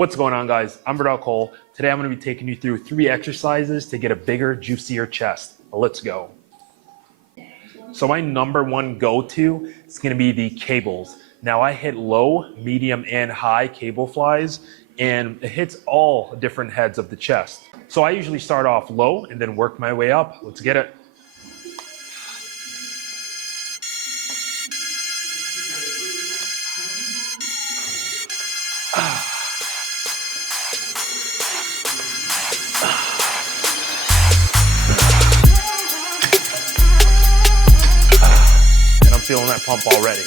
What's going on, guys? I'm Verdell Cole. Today I'm going to be taking you through 3 exercises to get a bigger, juicier chest. Let's go. So my number one go-to is going to be the cables. Now I hit low, medium, and high cable flies, and it hits all different heads of the chest. So I usually start off low and then work my way up. Let's get it. Feeling that pump already.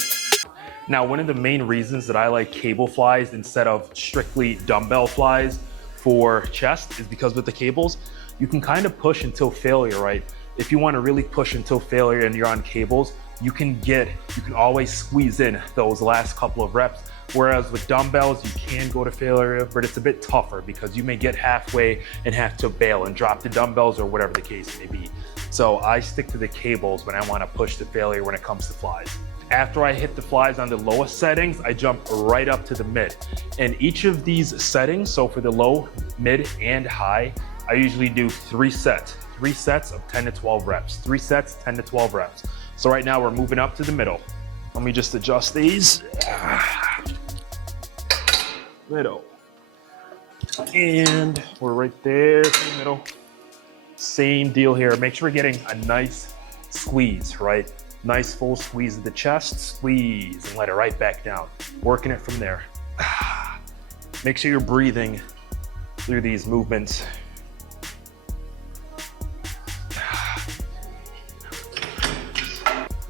Now, one of the main reasons that I like cable flies instead of strictly dumbbell flies for chest is because with the cables, you can kind of push until failure, right? If you want to really push until failure and you're on cables, you can always squeeze in those last couple of reps. Whereas with dumbbells, you can go to failure, but it's a bit tougher because you may get halfway and have to bail and drop the dumbbells or whatever the case may be. So I stick to the cables when I want to push to failure when it comes to flies. After I hit the flies on the lowest settings, I jump right up to the mid. And each of these settings, so for the low, mid, and high, I usually do 3 sets. 3 sets of 10 to 12 reps. 3 sets, 10 to 12 reps. So right now we're moving up to the middle. Let me just adjust these. Middle. And we're right there in the middle. Same deal here. Make sure we're getting a nice squeeze, right? Nice full squeeze of the chest, squeeze, and let it right back down. Working it from there. Make sure you're breathing through these movements.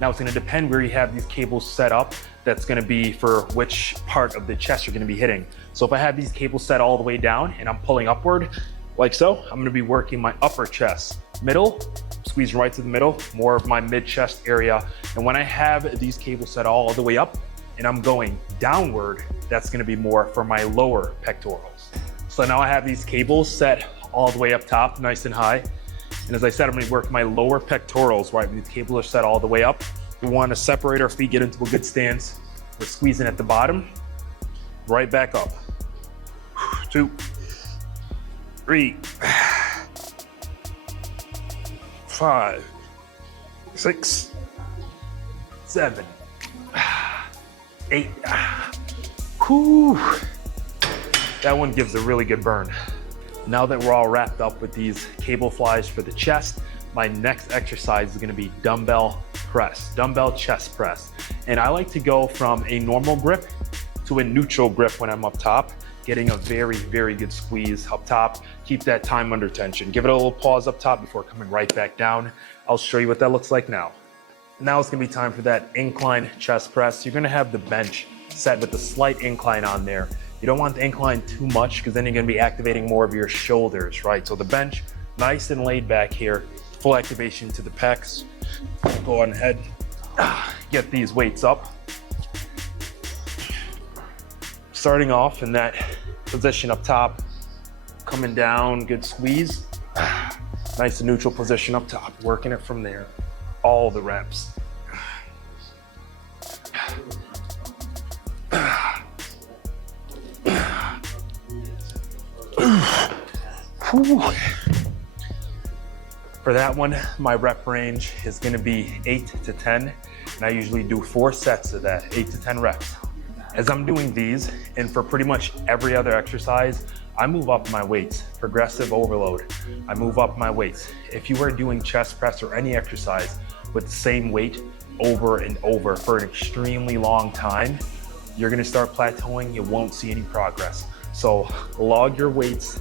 Now it's going to depend where you have these cables set up. That's going to be for which part of the chest you're going to be hitting. So if I have these cables set all the way down and I'm pulling upward, like so, I'm going to be working my upper chest. Middle, squeeze right to the middle, more of my mid chest area. And when I have these cables set all the way up and I'm going downward, that's going to be more for my lower pectorals. So now I have these cables set all the way up top, nice and high. And as I said, I'm going to work my lower pectorals, right? These cables are set all the way up. We want to separate our feet, get into a good stance. We're squeezing at the bottom, right back up. 2, 3, 5, 6, 7, 8. Whew. That one gives a really good burn. Now that we're all wrapped up with these cable flies for the chest, my next exercise is going to be dumbbell press, dumbbell chest press. And I like to go from a normal grip to a neutral grip when I'm up top, getting a very, very good squeeze up top. Keep that time under tension. Give it a little pause up top before coming right back down. I'll show you what that looks like now. Now it's gonna be time for that incline chest press. You're gonna have the bench set with a slight incline on there. You don't want the incline too much because then you're gonna be activating more of your shoulders, right? So the bench, nice and laid back here. Full activation to the pecs. Go on ahead, get these weights up. Starting off in that position up top, coming down, good squeeze. Nice and neutral position up top, working it from there. All the reps. For that one, my rep range is gonna be 8 to 10, and I usually do 4 sets of that, 8 to 10 reps. As I'm doing these, and for pretty much every other exercise, I move up my weights, progressive overload. I move up my weights. If you are doing chest press or any exercise with the same weight over and over for an extremely long time, you're gonna start plateauing, you won't see any progress. So log your weights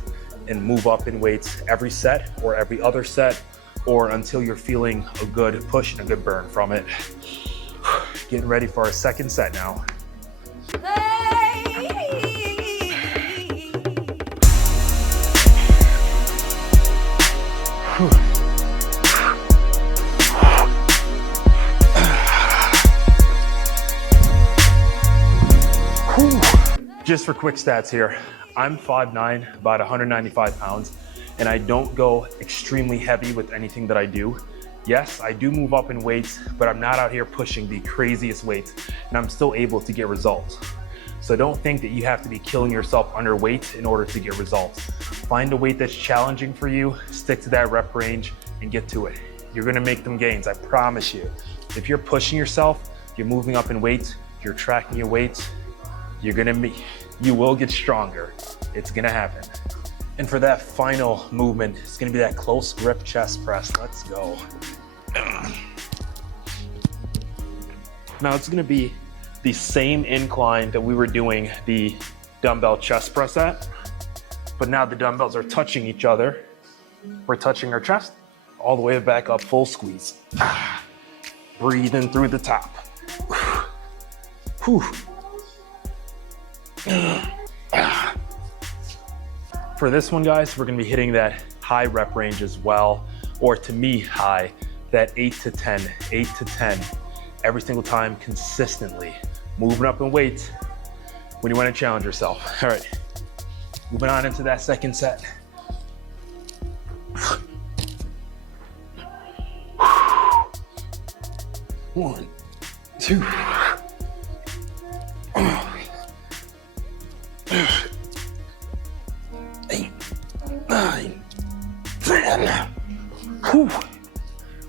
and move up in weights every set or every other set, or until you're feeling a good push and a good burn from it. Getting ready for our second set now. Just for quick stats here, I'm 5'9", about 195 pounds, and I don't go extremely heavy with anything that I do. Yes, I do move up in weights, but I'm not out here pushing the craziest weights, and I'm still able to get results. So don't think that you have to be killing yourself under weight in order to get results. Find a weight that's challenging for you, stick to that rep range, and get to it. You're gonna make them gains, I promise you. If you're pushing yourself, you're moving up in weights, you're tracking your weights, you will get stronger. It's gonna happen. And for that final movement, it's gonna be that close grip chest press. Let's go. Now it's gonna be the same incline that we were doing the dumbbell chest press at, but now the dumbbells are touching each other. We're touching our chest, all the way back up, full squeeze. Breathe in through the top. For this one, guys, we're gonna be hitting that high rep range as well, or to me, high, that 8 to 10, every single time consistently. Moving up in weights when you wanna challenge yourself. All right, moving on into that second set. One, two. 8, 9, 10. Whew.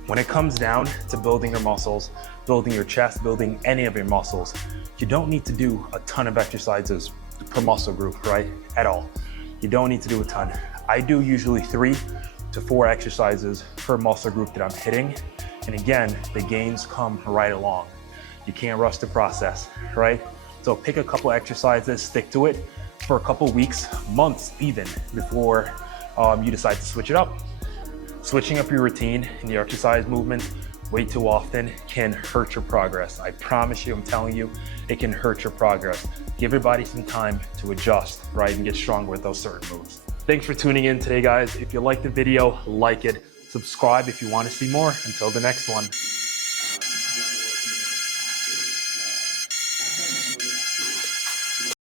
When it comes down to building your muscles, building your chest, building any of your muscles, you don't need to do a ton of exercises per muscle group, right? At all. You don't need to do a ton. I do usually 3 to 4 exercises per muscle group that I'm hitting. And again, the gains come right along. You can't rush the process, right? So pick a couple exercises, stick to it for a couple weeks, months even, before you decide to switch it up. Switching up your routine and your exercise movement way too often can hurt your progress. I promise you, I'm telling you, it can hurt your progress. Give your body some time to adjust, right, and get stronger with those certain moves. Thanks for tuning in today, guys. If you liked the video, like it, subscribe if you want to see more. Until the next one.